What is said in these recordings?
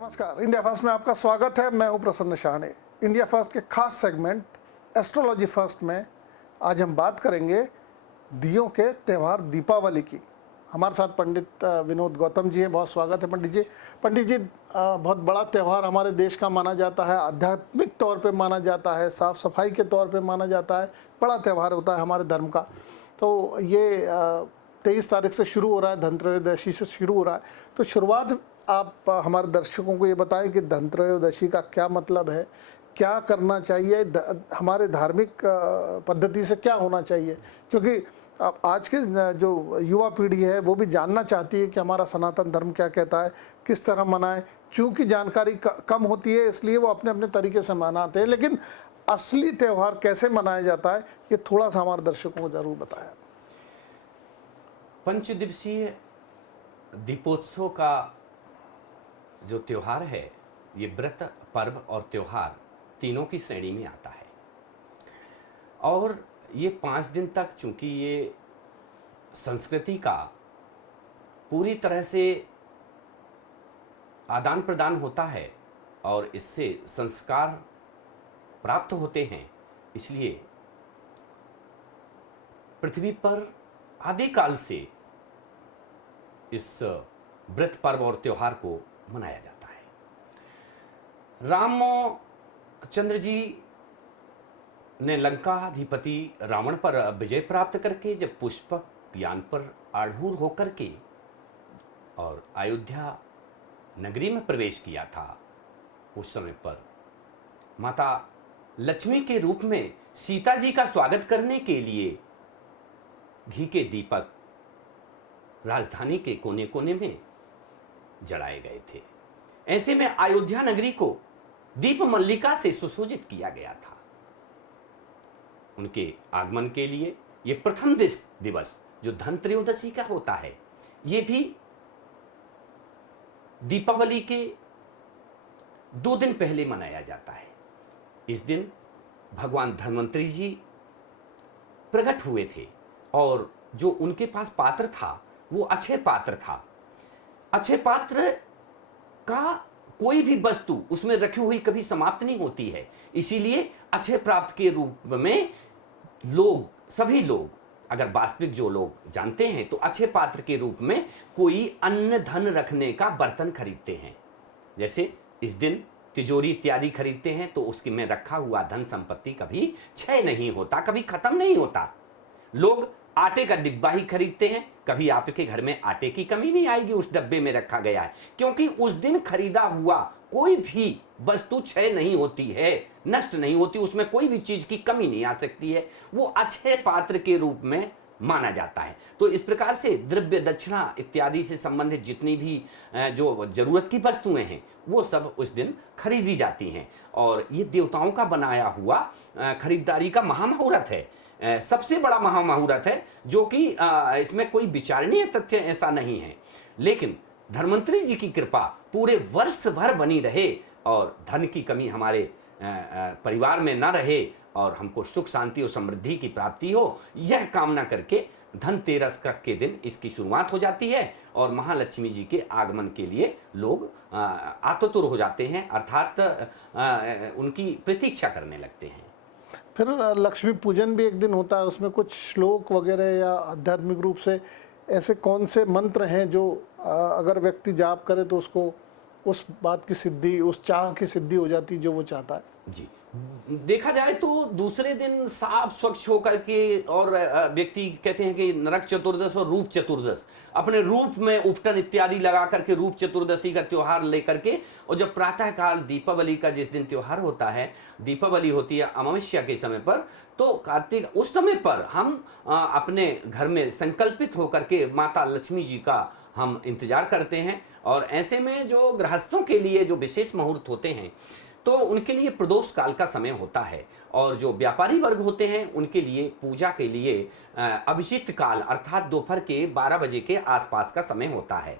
नमस्कार, India first में आपका स्वागत है। मैं हूं प्रसन्न शाहने। इंडिया फर्स्ट के खास सेगमेंट एस्ट्रोलॉजी फर्स्ट में आज हम बात करेंगे दियों के त्यौहार दीपावली की। हमारे साथ पंडित विनोद गौतम जी हैं। बहुत स्वागत है पंडित जी। बहुत बड़ा त्यौहार हमारे देश का माना जाता है, आध्यात्मिक तौर पे माना जाता है, साफ सफाई के तौर पे माना जाता है। बड़ा त्यौहार होता है हमारे धर्म का। तो ये 23 तारीख से शुरू हो रहा है, धनत्रयोदशी से शुरू हो रहा है। तो शुरुआत आप हमारे दर्शकों को ये बताएं कि धनत्रयोदशी का क्या मतलब है, क्या करना चाहिए, हमारे धार्मिक पद्धति से क्या होना चाहिए, क्योंकि आज के जो युवा पीढ़ी है वो भी जानना चाहती है कि हमारा सनातन धर्म क्या कहता है, किस तरह मनाएं। चूँकि जानकारी कम होती है इसलिए वो अपने अपने तरीके से मनाते हैं, लेकिन असली त्यौहार कैसे मनाया जाता है ये थोड़ा सा हमारे दर्शकों को ज़रूर बताया। पंचदिवसीय दीपोत्सव का जो त्योहार है ये व्रत, पर्व और त्योहार तीनों की श्रेणी में आता है। और ये 5 दिन तक चूंकि ये संस्कृति का पूरी तरह से आदान प्रदान होता है और इससे संस्कार प्राप्त होते हैं, इसलिए पृथ्वी पर आदिकाल से इस व्रत, पर्व और त्योहार को मनाया जाता है। रामचंद्र जी ने लंकाधिपति रावण पर विजय प्राप्त करके जब पुष्पक यान पर आरूढ़ होकर के और अयोध्या नगरी में प्रवेश किया था, उस समय पर माता लक्ष्मी के रूप में सीता जी का स्वागत करने के लिए घी के दीपक राजधानी के कोने कोने में जलाए गए थे। ऐसे में अयोध्या नगरी को दीप मल्लिका से सुशोभित किया गया था। उनके आगमन के लिए ये प्रथम दिवस जो धनत्रयोदशी का होता है, ये भी दीपावली के 2 दिन पहले मनाया जाता है। इस दिन भगवान धन्वंतरी जी प्रकट हुए थे और जो उनके पास पात्र था वो अक्षय पात्र था। अक्षय पात्र का कोई भी वस्तु उसमें रखी हुई कभी समाप्त नहीं होती है, इसीलिए अक्षय प्राप्त के रूप में सभी लोग अगर वास्तविक जो लोग जानते हैं तो अक्षय पात्र के रूप में कोई अन्न धन रखने का बर्तन खरीदते हैं। जैसे इस दिन तिजोरी इत्यादि खरीदते हैं तो उसके में रखा हुआ धन संपत्ति कभी क्षय नहीं होता, कभी खत्म नहीं होता। लोग आटे का डिब्बा ही खरीदते हैं, कभी आपके घर में आटे की कमी नहीं आएगी, उस डब्बे में रखा गया है, क्योंकि उस दिन खरीदा हुआ कोई भी वस्तु क्षय नहीं होती है, नष्ट नहीं होती, उसमें कोई भी चीज की कमी नहीं आ सकती है। वो अक्षय पात्र के रूप में माना जाता है। तो इस प्रकार से द्रव्य, दक्षिणा इत्यादि से संबंधित जितनी भी जो जरूरत की वस्तुएं हैं वो सब उस दिन खरीदी जाती हैं। और ये देवताओं का बनाया हुआ खरीदारी का महामुहूर्त है, सबसे बड़ा महामुहूर्त है, जो कि इसमें कोई विचारणीय तथ्य ऐसा नहीं है। लेकिन धन्वंतरी जी की कृपा पूरे वर्ष भर बनी रहे और धन की कमी हमारे परिवार में न रहे और हमको सुख, शांति और समृद्धि की प्राप्ति हो, यह कामना करके धनतेरस के दिन इसकी शुरुआत हो जाती है और महालक्ष्मी जी के आगमन के लिए लोग आतुर हो जाते हैं, अर्थात उनकी प्रतीक्षा करने लगते हैं। फिर लक्ष्मी पूजन भी एक दिन होता है, उसमें कुछ श्लोक वगैरह या आध्यात्मिक रूप से ऐसे कौन से मंत्र हैं जो अगर व्यक्ति जाप करे तो उसको उस बात की सिद्धि, उस चाह की सिद्धि हो जाती जो वो चाहता है? जी, देखा जाए तो दूसरे दिन साफ स्वच्छ होकर के और व्यक्ति कहते हैं कि नरक चतुर्दश और रूप चतुर्दश, अपने रूप में उपटन इत्यादि लगा करके रूप चतुर्दशी का त्योहार लेकर के, और जब प्रातः काल दीपावली का जिस दिन त्योहार होता है, दीपावली होती है अमावस्या के समय पर, तो कार्तिक उस समय पर हम अपने घर में संकल्पित होकर के माता लक्ष्मी जी का हम इंतजार करते हैं। और ऐसे में जो गृहस्थों के लिए जो विशेष मुहूर्त होते हैं तो उनके लिए प्रदोष काल का समय होता है, और जो व्यापारी वर्ग होते हैं उनके लिए पूजा के लिए अभिजित काल अर्थात दोपहर के 12 बजे के आसपास का समय होता है।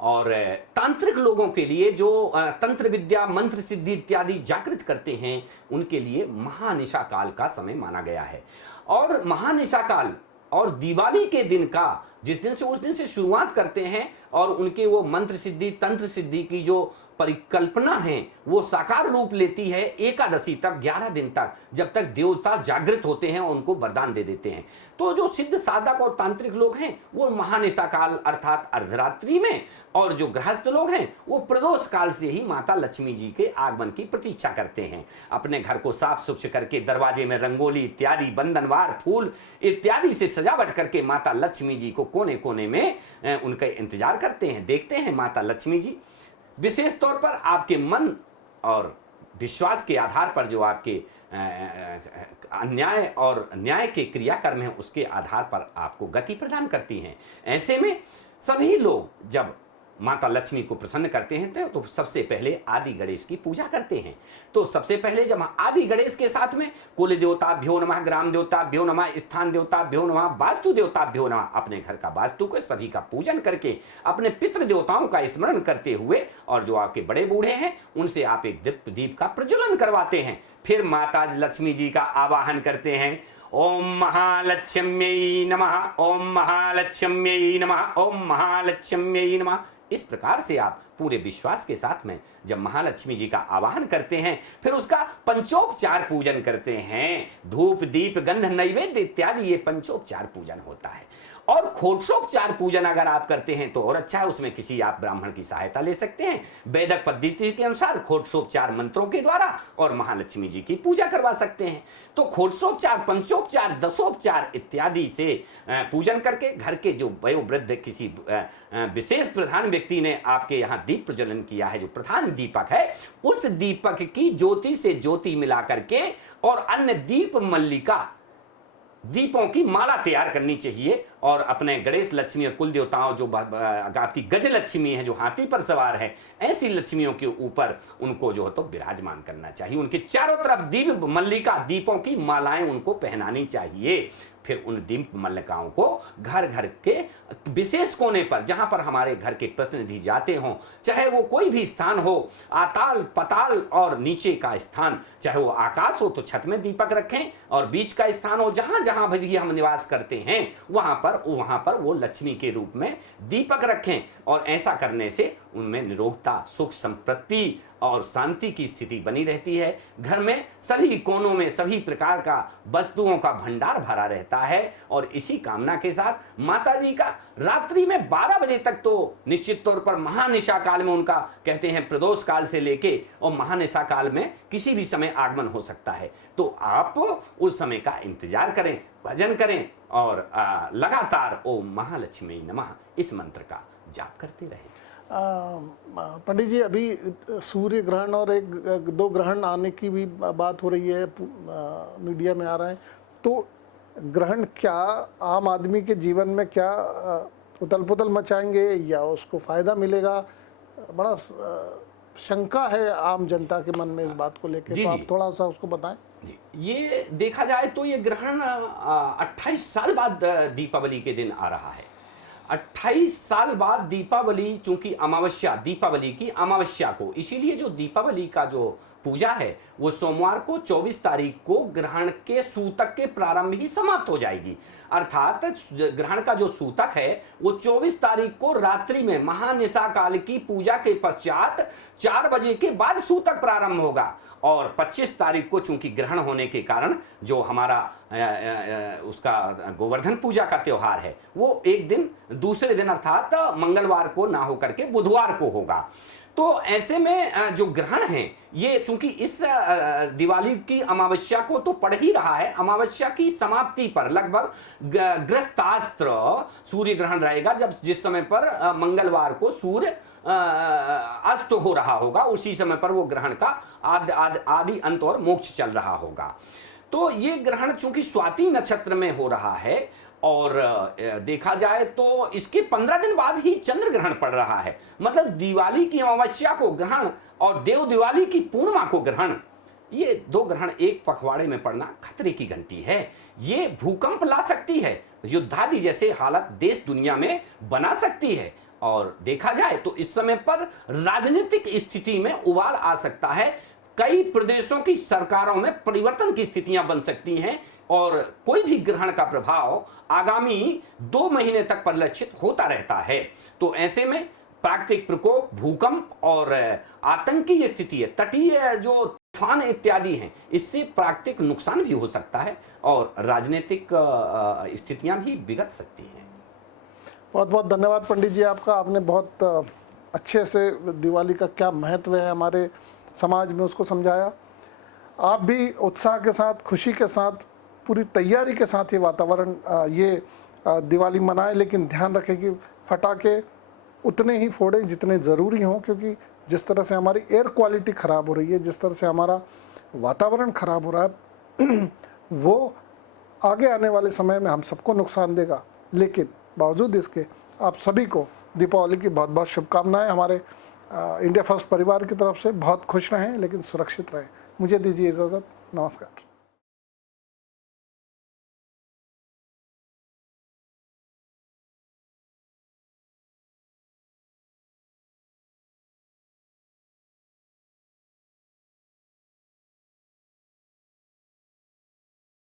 और तांत्रिक लोगों के लिए जो तंत्र विद्या, मंत्र सिद्धि इत्यादि जागृत करते हैं उनके लिए महानिशा काल का समय माना गया है। और महानिशा काल और दिवाली के दिन का जिस दिन से उस दिन से शुरुआत करते हैं और उनके वो मंत्र सिद्धि, तंत्र सिद्धि की जो परिकल्पना है वो साकार रूप लेती है एकादशी तक, 11 दिन तक, जब तक देवता जागृत होते हैं और उनको वरदान दे देते हैं। तो जो सिद्ध साधक और तांत्रिक लोग हैं वो महानिशा काल अर्थात अर्धरात्रि में, और जो गृहस्थ लोग हैं वो प्रदोष काल से ही माता लक्ष्मी जी के आगमन की प्रतीक्षा करते हैं। अपने घर को साफ स्वच्छ करके दरवाजे में रंगोली इत्यादि, बंधनवार, फूल इत्यादि से सजावट करके माता लक्ष्मी जी को कोने कोने में उनका इंतजार करते हैं, देखते हैं। माता लक्ष्मी जी विशेष तौर पर आपके मन और विश्वास के आधार पर जो आपके अन्याय और न्याय के क्रियाकर्म हैं उसके आधार पर आपको गति प्रदान करती हैं। ऐसे में सभी लोग जब माता लक्ष्मी को प्रसन्न करते हैं तो सबसे पहले आदि गणेश की पूजा करते हैं। तो सबसे पहले जब आदि गणेश के साथ में कुल देवताभ्यो नमः, ग्राम देवताभ्यो नमः, स्थान देवताभ्यो नमः, वास्तु देवताभ्यो नमः, अपने घर का वास्तु को सभी का पूजन करके अपने पितृ देवताओं का स्मरण करते हुए और जो आपके बड़े बूढ़े हैं उनसे आप एक दीप का प्रज्वलन करवाते हैं। फिर माता लक्ष्मी जी का आवाहन करते हैं। ओम महालक्ष्म्यै नमः, ओम महालक्ष्म्यै नमः, ओम महालक्ष्म्यै नमः। इस प्रकार से आप पूरे विश्वास के साथ में जब महालक्ष्मी जी का आवाहन करते हैं फिर उसका पंचोपचार पूजन करते हैं। धूप, दीप, गंध, नैवेद्य इत्यादि ये पंचोपचार पूजन होता है। और खोटसोपचार पूजन अगर आप करते हैं तो और अच्छा है, उसमें किसी आप ब्राह्मण की सहायता ले सकते हैं। वैदिक पद्धति के अनुसार खोटसोपचार मंत्रों के द्वारा और महालक्ष्मी जी की पूजा करवा सकते हैं। तो खोटसोपचार, पंचोपचार, दसोपचार इत्यादि से पूजन करके घर के जो वयोवृद्ध किसी विशेष प्रधान व्यक्ति ने आपके यहाँ दीप प्रज्वलन किया है, जो प्रधान दीपक है, उस दीपक की ज्योति से ज्योति मिला करके और अन्य दीप मल्लिका दीपों की माला तैयार करनी चाहिए और अपने गणेश लक्ष्मी और कुल देवताओं जो आपकी गज लक्ष्मी है जो हाथी पर सवार है, ऐसी लक्ष्मियों के ऊपर उनको जो है तो विराजमान करना चाहिए। उनके चारों तरफ दीप मल्लिका, दीपों की मालाएं उनको पहनानी चाहिए। फिर उन दीप मल्लिकाओं को घर घर के विशेष कोने पर जहां पर हमारे घर के प्रतिनिधि जाते हों, चाहे वो कोई भी स्थान हो, आताल पताल और नीचे का स्थान, चाहे वो आकाश हो तो छत में दीपक रखें और बीच का स्थान हो जहां जहां भी हम निवास करते हैं वहां पर वो लक्ष्मी के रूप में दीपक रखें। और ऐसा करने से उनमें निरोगता, सुख, संपत्ति और शांति की स्थिति बनी रहती है। घर में सभी कोनों में सभी प्रकार का वस्तुओं का भंडार भरा रहता है। और इसी कामना के साथ माता जी का रात्रि में 12 बजे तक तो निश्चित तौर पर महानिशा काल में उनका कहते हैं प्रदोष काल से लेके और महानिशा काल में किसी भी समय आगमन हो सकता है। तो आप उस समय का इंतजार करें, भजन करें और लगातार ओम महालक्ष्मी नमः इस मंत्र का जाप करते रहें। पंडित जी, अभी सूर्य ग्रहण और एक दो ग्रहण आने की भी बात हो रही है, मीडिया में आ रहा है। तो ग्रहण क्या आम आदमी के जीवन में क्या उथल पुथल मचाएंगे या उसको फायदा मिलेगा? बड़ा शंका है आम जनता के मन में इस बात को लेकर, तो आप थोड़ा सा उसको बताएं। जी, ये देखा जाए तो ये ग्रहण 28 साल बाद दीपावली के दिन आ रहा है। 28 साल बाद दीपावली, चूंकि अमावस्या, दीपावली की अमावस्या को, इसीलिए जो दीपावली का जो पूजा है वो सोमवार को 24 तारीख को ग्रहण के सूतक के प्रारंभ ही समाप्त हो जाएगी। अर्थात ग्रहण का जो सूतक है वो 24 तारीख को रात्रि में महानिशा काल की पूजा के पश्चात 4 बजे के बाद सूतक प्रारंभ होगा। और 25 तारीख को चूंकि ग्रहण होने के कारण जो हमारा उसका गोवर्धन पूजा का त्योहार है वो एक दिन दूसरे दिन अर्थात मंगलवार को ना होकर के बुधवार को होगा। तो ऐसे में जो ग्रहण है ये चूंकि इस दिवाली की अमावस्या को तो पड़ ही रहा है, अमावस्या की समाप्ति पर लगभग ग्रस्तास्त्र सूर्य ग्रहण रहेगा, जब जिस समय पर मंगलवार को सूर्य अस्त हो रहा होगा, उसी समय पर वो ग्रहण का आदि अंत और मोक्ष चल रहा होगा। तो ये ग्रहण चूंकि स्वाति नक्षत्र में हो रहा है और देखा जाए तो इसके 15 दिन बाद ही चंद्र ग्रहण पड़ रहा है। मतलब दिवाली की अमावस्या को ग्रहण और देव दिवाली की पूर्णिमा को ग्रहण, ये दो ग्रहण एक पखवाड़े में पड़ना खतरे की घंटी है। ये भूकंप ला सकती है, युद्धादि जैसे हालत देश दुनिया में बना सकती है। और देखा जाए तो इस समय पर राजनीतिक स्थिति में उबाल आ सकता है, कई प्रदेशों की सरकारों में परिवर्तन की स्थितियां बन सकती हैं और कोई भी ग्रहण का प्रभाव आगामी 2 महीने तक परिलक्षित होता रहता है। तो ऐसे में प्राकृतिक प्रकोप, भूकंप और आतंकी स्थिति है, तटीय जो तूफान इत्यादि हैं, इससे प्राकृतिक नुकसान भी हो सकता है और राजनीतिक स्थितियां भी बिगड़ सकती हैं। बहुत बहुत धन्यवाद पंडित जी आपका। आपने बहुत अच्छे से दिवाली का क्या महत्व है हमारे समाज में उसको समझाया। आप भी उत्साह के साथ, खुशी के साथ, पूरी तैयारी के साथ ये वातावरण ये दिवाली मनाएं, लेकिन ध्यान रखें कि फटाके उतने ही फोड़ें जितने ज़रूरी हों, क्योंकि जिस तरह से हमारी एयर क्वालिटी ख़राब हो रही है, जिस तरह से हमारा वातावरण ख़राब हो रहा है, वो आगे आने वाले समय में हम सबको नुकसान देगा। लेकिन बावजूद इसके आप सभी को दीपावली की बहुत बहुत शुभकामनाएं हमारे इंडिया फर्स्ट परिवार की तरफ से। बहुत खुश रहें लेकिन सुरक्षित रहें। मुझे दीजिए इजाज़त। नमस्कार।